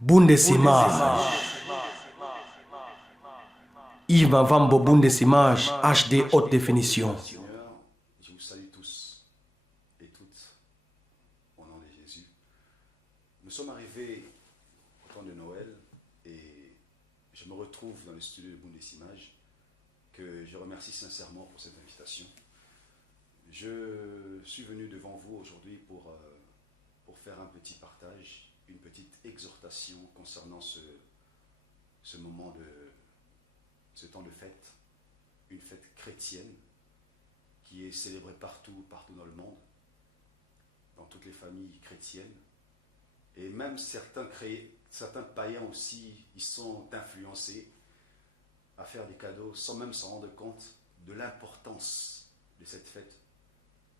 Bundesimage. Yves Mavambo Bundesimage, HD haute définition. Seigneur, je vous salue tous et toutes au nom de Jésus. Nous sommes arrivés au temps de Noël et je me retrouve dans le studio de Bundesimage que je remercie sincèrement pour cette invitation. Je suis venu devant vous aujourd'hui pour faire un petit partage, une petite exhortation concernant ce moment ce temps de fête, une fête chrétienne qui est célébrée partout dans le monde, dans toutes les familles chrétiennes. Et même certains païens aussi, ils sont influencés à faire des cadeaux sans même s'en rendre compte de l'importance de cette fête,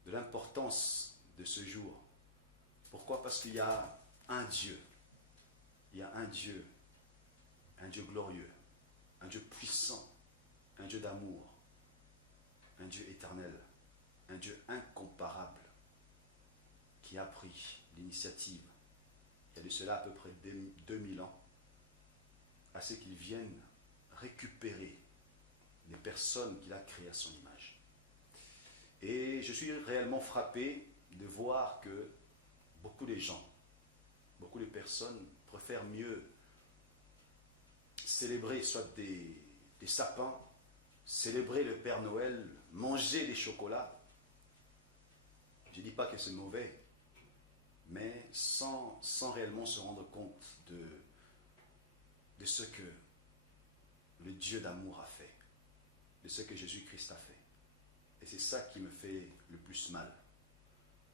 de l'importance de ce jour. Pourquoi? Parce qu'il y a un Dieu, il y a un Dieu glorieux, un Dieu puissant, un Dieu d'amour, un Dieu éternel, un Dieu incomparable qui a pris l'initiative, il y a de cela à peu près 2000 ans, à ce qu'il vienne récupérer les personnes qu'il a créées à son image. Et je suis réellement frappé de voir que beaucoup de gens, beaucoup de personnes préfèrent mieux célébrer soit des sapins, célébrer le Père Noël, manger des chocolats. Je ne dis pas que c'est mauvais, mais sans réellement se rendre compte de ce que le Dieu d'amour a fait, de ce que Jésus-Christ a fait. Et c'est ça qui me fait le plus mal.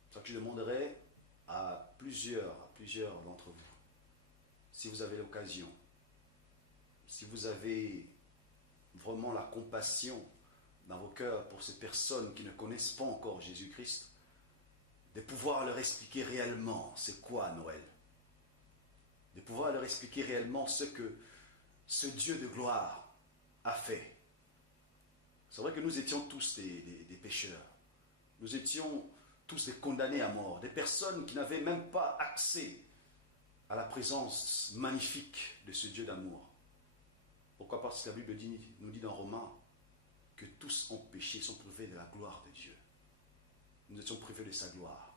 C'est ça que je demanderais à plusieurs d'entre vous, si vous avez l'occasion, si vous avez vraiment la compassion dans vos cœurs pour ces personnes qui ne connaissent pas encore Jésus-Christ, de pouvoir leur expliquer réellement c'est quoi Noël, de pouvoir leur expliquer réellement ce que ce Dieu de gloire a fait. C'est vrai que nous étions tous des pécheurs, nous étions tous des condamnés à mort, des personnes qui n'avaient même pas accès à la présence magnifique de ce Dieu d'amour. Pourquoi? Parce que la Bible nous dit dans Romains que tous ont péché, sont privés de la gloire de Dieu. Nous étions privés de sa gloire,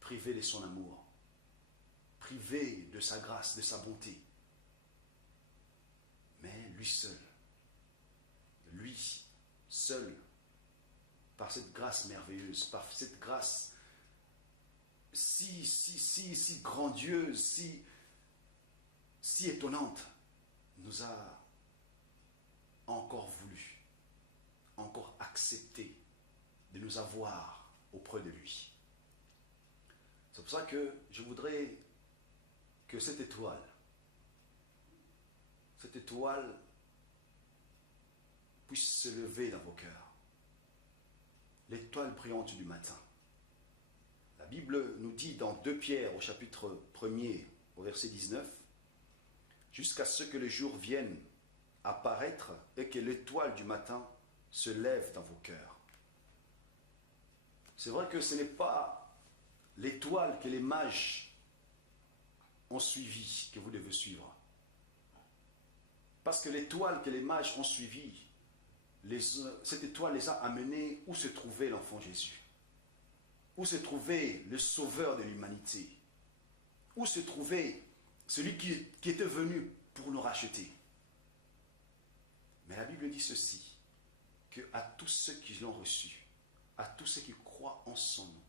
privés de son amour, privés de sa grâce, de sa bonté. Mais lui seul, par cette grâce merveilleuse, par cette grâce si grandiose, si étonnante, nous a encore voulu, encore accepté de nous avoir auprès de lui. C'est pour ça que je voudrais que cette étoile puisse se lever dans vos cœurs. L'étoile brillante du matin. La Bible nous dit dans 2 Pierre au chapitre 1er au verset 19, jusqu'à ce que le jour vienne apparaître et que l'étoile du matin se lève dans vos cœurs. C'est vrai que ce n'est pas l'étoile que les mages ont suivie que vous devez suivre. Parce que l'étoile que les mages ont suivie, cette étoile les a amenés où se trouvait l'enfant Jésus, où se trouvait le sauveur de l'humanité, où se trouvait celui qui était venu pour nous racheter. Mais la Bible dit ceci, qu'à tous ceux qui l'ont reçu, à tous ceux qui croient en son nom,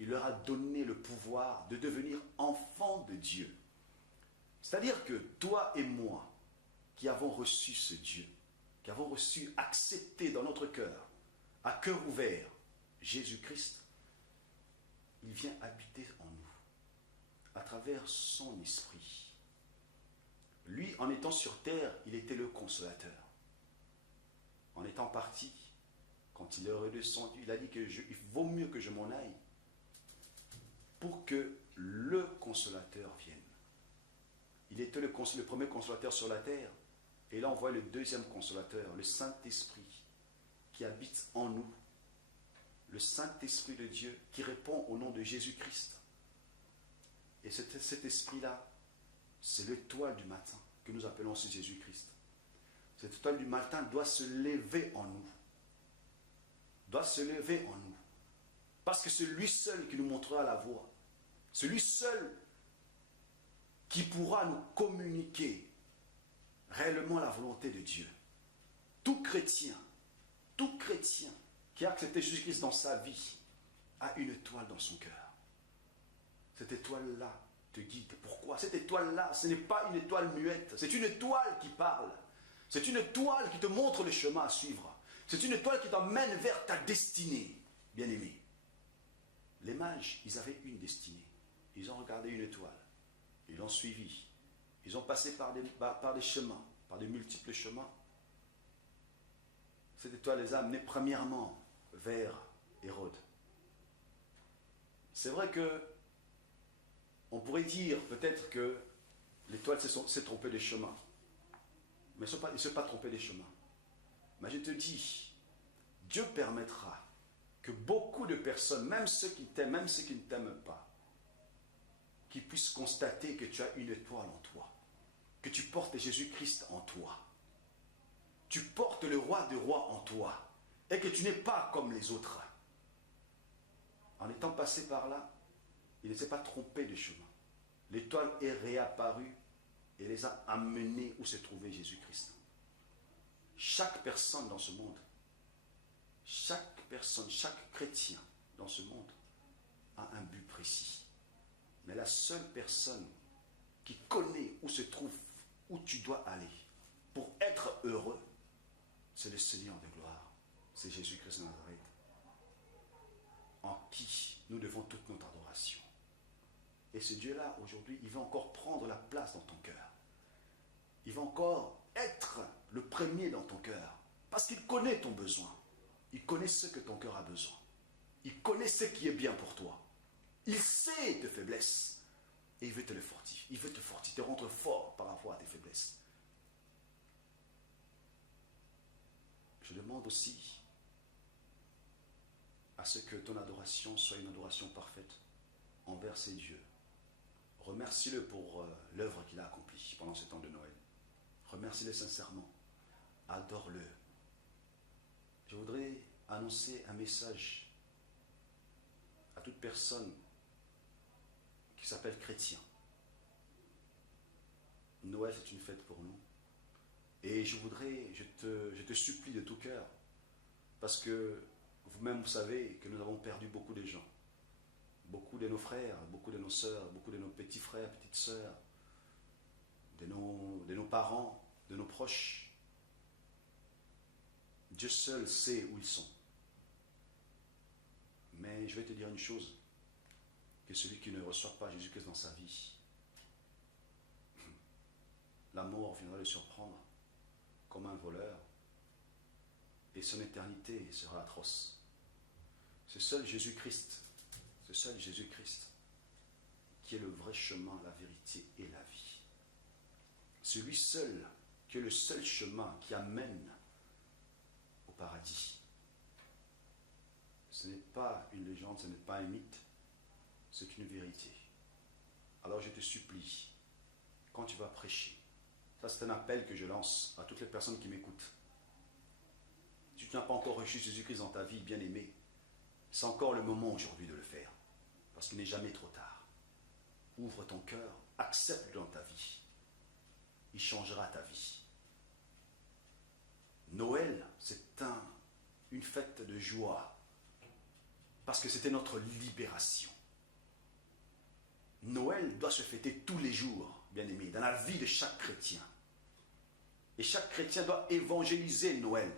il leur a donné le pouvoir de devenir enfants de Dieu. C'est-à-dire que toi et moi, qui avons reçu ce Dieu, qui avons reçu, accepté dans notre cœur, à cœur ouvert, Jésus-Christ, il vient habiter en nous, à travers son esprit. Lui, en étant sur terre, il était le consolateur. En étant parti, quand il est redescendu, il a dit qu'il vaut mieux que je m'en aille pour que le consolateur vienne. Il était le premier consolateur sur la terre. Et là, on voit le deuxième consolateur, le Saint-Esprit, qui habite en nous. Le Saint-Esprit de Dieu qui répond au nom de Jésus-Christ. Et cet esprit-là c'est l'étoile du matin que nous appelons aussi Jésus-Christ. Cette étoile du matin doit se lever en nous. Doit se lever en nous. Parce que c'est lui seul qui nous montrera la voie. C'est lui seul qui pourra nous communiquer réellement la volonté de Dieu. Tout chrétien qui a accepté Jésus-Christ dans sa vie a une étoile dans son cœur. Cette étoile-là te guide. Pourquoi? Cette étoile-là, ce n'est pas une étoile muette. C'est une étoile qui parle. C'est une étoile qui te montre le chemin à suivre. C'est une étoile qui t'emmène vers ta destinée, bien-aimé. Les mages, ils avaient une destinée. Ils ont regardé une étoile. Ils l'ont suivie. Ils ont passé par des chemins, par de multiples chemins. Cette étoile les a amenés premièrement vers Hérode. C'est vrai que on pourrait dire peut-être que l'étoile s'est trompée de chemin. Mais il ne s'est pas trompé des chemins. Mais je te dis, Dieu permettra que beaucoup de personnes, même ceux qui t'aiment, même ceux qui ne t'aiment pas, qui puissent constater que tu as une étoile en toi, que tu portes Jésus-Christ en toi, tu portes le roi des rois en toi, et que tu n'es pas comme les autres. En étant passé par là, il ne s'est pas trompé de chemin. L'étoile est réapparue et les a amenés où se trouvait Jésus-Christ. Chaque personne dans ce monde, chaque personne, chaque chrétien dans ce monde a un but précis. Mais la seule personne qui connaît où se trouve, où tu dois aller pour être heureux, c'est le Seigneur de gloire, c'est Jésus-Christ de Nazareth, en qui nous devons toute notre adoration. Et ce Dieu-là, aujourd'hui, il va encore prendre la place dans ton cœur. Il va encore être le premier dans ton cœur. Parce qu'il connaît ton besoin. Il connaît ce que ton cœur a besoin. Il connaît ce qui est bien pour toi. Il sait tes faiblesses. Et il veut te le fortifier. Il veut te fortifier, te rendre fort par rapport à tes faiblesses. Je demande aussi à ce que ton adoration soit une adoration parfaite envers ces dieux. Remercie-le pour l'œuvre qu'il a accomplie pendant ce temps de Noël. Remercie-le sincèrement. Adore-le. Je voudrais annoncer un message à toute personne qui s'appelle chrétien. Noël, c'est une fête pour nous. Et je te supplie de tout cœur, parce que vous-même, vous savez que nous avons perdu beaucoup de gens. Beaucoup de nos frères, beaucoup de nos sœurs, beaucoup de nos petits frères, petites sœurs, de nos parents, de nos proches. Dieu seul sait où ils sont. Mais je vais te dire une chose, que celui qui ne reçoit pas Jésus-Christ dans sa vie, la mort viendra le surprendre comme un voleur, et son éternité sera atroce. C'est seul Jésus-Christ qui est le vrai chemin, la vérité et la vie. C'est lui seul qui est le seul chemin qui amène au paradis. Ce n'est pas une légende, ce n'est pas un mythe, c'est une vérité. Alors je te supplie, quand tu vas prêcher, ça c'est un appel que je lance à toutes les personnes qui m'écoutent. Si tu n'as pas encore reçu Jésus-Christ dans ta vie, bien-aimé, c'est encore le moment aujourd'hui de le faire, parce qu'il n'est jamais trop tard. Ouvre ton cœur, accepte-le dans ta vie. Il changera ta vie. Noël, c'est une fête de joie, parce que c'était notre libération. Noël doit se fêter tous les jours, bien-aimé, dans la vie de chaque chrétien. Et chaque chrétien doit évangéliser Noël.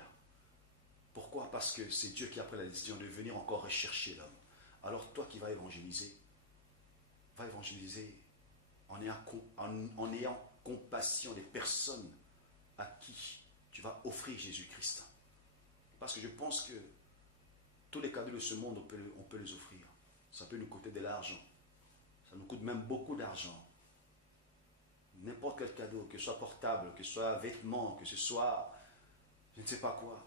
Pourquoi? Parce que c'est Dieu qui a pris la décision de venir encore rechercher l'homme. Alors toi qui vas évangéliser en ayant compassion des personnes à qui tu vas offrir Jésus-Christ. Parce que je pense que tous les cadeaux de ce monde, on peut les offrir. Ça peut nous coûter de l'argent. Ça nous coûte même beaucoup d'argent. N'importe quel cadeau, que ce soit portable, que ce soit vêtements, que ce soit je ne sais pas quoi.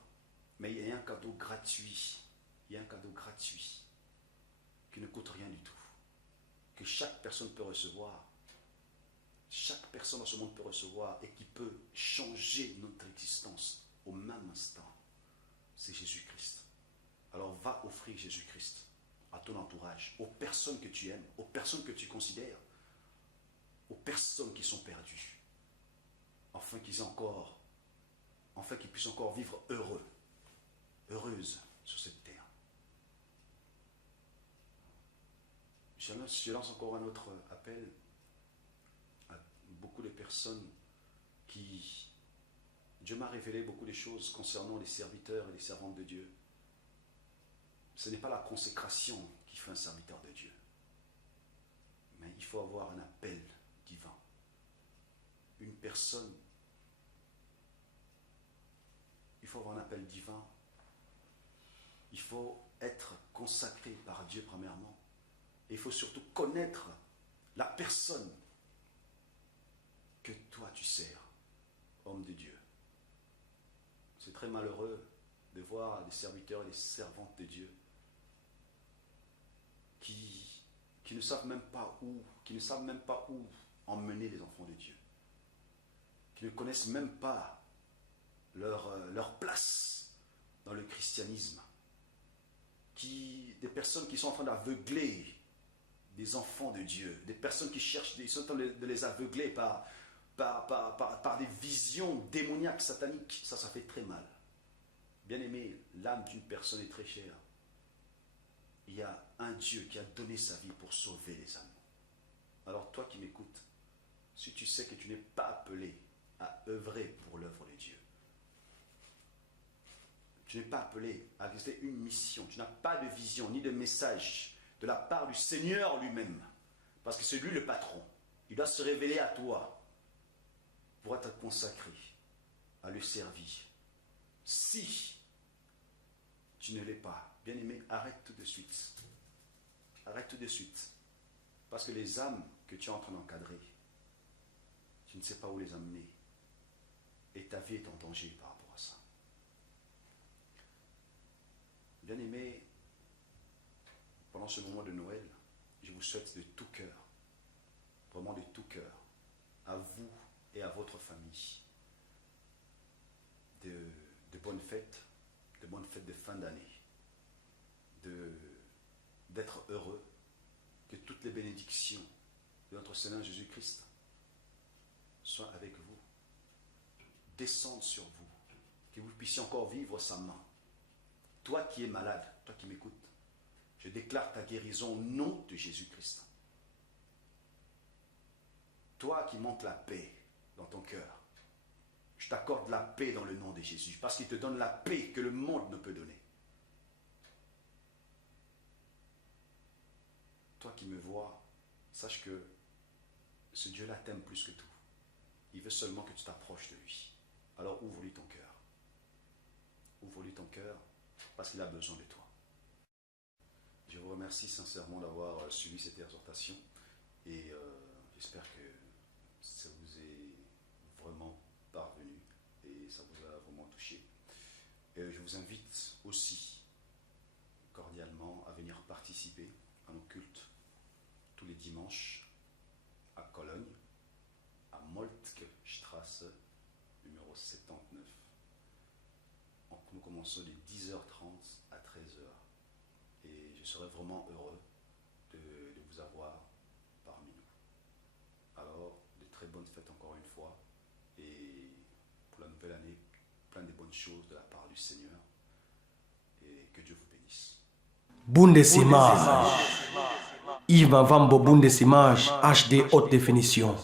Mais il y a un cadeau gratuit. Il y a un cadeau gratuit qui ne coûte rien du tout. Que chaque personne peut recevoir chaque personne dans ce monde peut recevoir et qui peut changer notre existence au même instant, c'est Jésus-Christ. Alors va offrir Jésus-Christ à ton entourage, aux personnes que tu aimes, aux personnes que tu considères, aux personnes qui sont perdues, afin qu'ils puissent encore vivre heureux, heureuses sur cette terre. Je lance encore un autre appel à beaucoup de personnes qui... Dieu m'a révélé beaucoup de choses concernant les serviteurs et les servantes de Dieu. Ce n'est pas la consécration qui fait un serviteur de Dieu. Mais il faut avoir un appel divin. Une personne, il faut avoir un appel divin. Il faut être consacré par Dieu premièrement. Et il faut surtout connaître la personne que toi tu sers, homme de Dieu. C'est très malheureux de voir des serviteurs et des servantes de Dieu qui ne savent même pas où emmener les enfants de Dieu, qui ne connaissent même pas leur place dans le christianisme, des personnes qui sont en train d'aveugler des enfants de Dieu, des personnes qui cherchent, ils sont en train de les aveugler par des visions démoniaques, sataniques. Ça fait très mal. Bien aimé, l'âme d'une personne est très chère. Il y a un Dieu qui a donné sa vie pour sauver les âmes. Alors toi qui m'écoutes, si tu sais que tu n'es pas appelé à œuvrer pour l'œuvre de Dieu, tu n'es pas appelé à réaliser une mission, tu n'as pas de vision ni de message de la part du Seigneur lui-même, parce que c'est lui le patron. Il doit se révéler à toi pour être consacré à le servir. Si tu ne l'es pas, bien aimé, arrête tout de suite. Arrête tout de suite. Parce que les âmes que tu es en train d'encadrer, tu ne sais pas où les amener. Et ta vie est en danger par rapport à ça. Bien aimé, pendant ce moment de Noël, je vous souhaite de tout cœur, vraiment de tout cœur, à vous et à votre famille, de bonnes fêtes de fin d'année, d'être heureux, que toutes les bénédictions de notre Seigneur Jésus-Christ soient avec vous, descendent sur vous, que vous puissiez encore vivre sa main. Toi qui es malade, toi qui m'écoutes, je déclare ta guérison au nom de Jésus-Christ. Toi qui montes la paix dans ton cœur, je t'accorde la paix dans le nom de Jésus, parce qu'il te donne la paix que le monde ne peut donner. Toi qui me vois, sache que ce Dieu-là t'aime plus que tout. Il veut seulement que tu t'approches de lui. Alors ouvre-lui ton cœur. Ouvre-lui ton cœur, parce qu'il a besoin de toi. Je vous remercie sincèrement d'avoir suivi cette exhortation et j'espère que ça vous est vraiment parvenu et ça vous a vraiment touché. Et je vous invite aussi cordialement à venir participer à nos cultes tous les dimanches à Cologne, à Moltkestrasse, numéro 79. Nous commençons de 10h30 à 13h. Et je serais vraiment heureux de vous avoir parmi nous. Alors, de très bonnes fêtes encore une fois. Et pour la nouvelle année, plein de bonnes choses de la part du Seigneur. Et que Dieu vous bénisse. Bundesimage. Yves Mavambo Bundesimage HD haute définition.